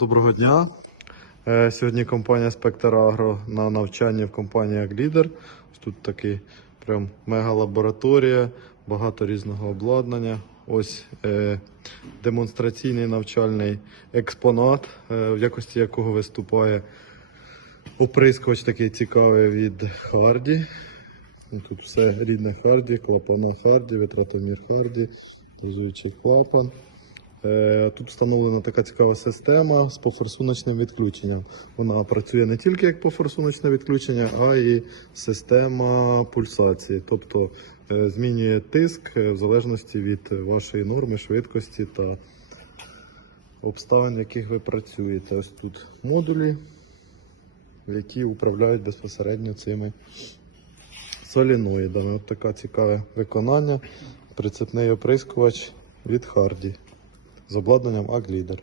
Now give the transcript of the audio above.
Доброго дня. Е, Сьогодні компанія Спектр на навчанні в компанії Аглідер. Тут такий прям мега лабораторія, багато різного обладнання. Ось е, демонстраційний навчальний експонат, е, в якості якого виступає оприскувач такий цікавий від Харді. Тут все рідне Харді, клапана Харді, витратомір Харді, дозуючий клапан. Е, Тут встановлена така цікава система з пофорсуночним відключенням. Вона працює не тільки як пофорсуночне відключення, а й система пульсації. Тобто е, змінює тиск е, в залежності від вашої норми, швидкості та обставин, в яких ви працюєте. Ось тут модулі, які управляють безпосередньо цими соліноїдами. Ось таке цікаве виконання. Прицепний оприскувач від Харді з обладнанням Аглідер.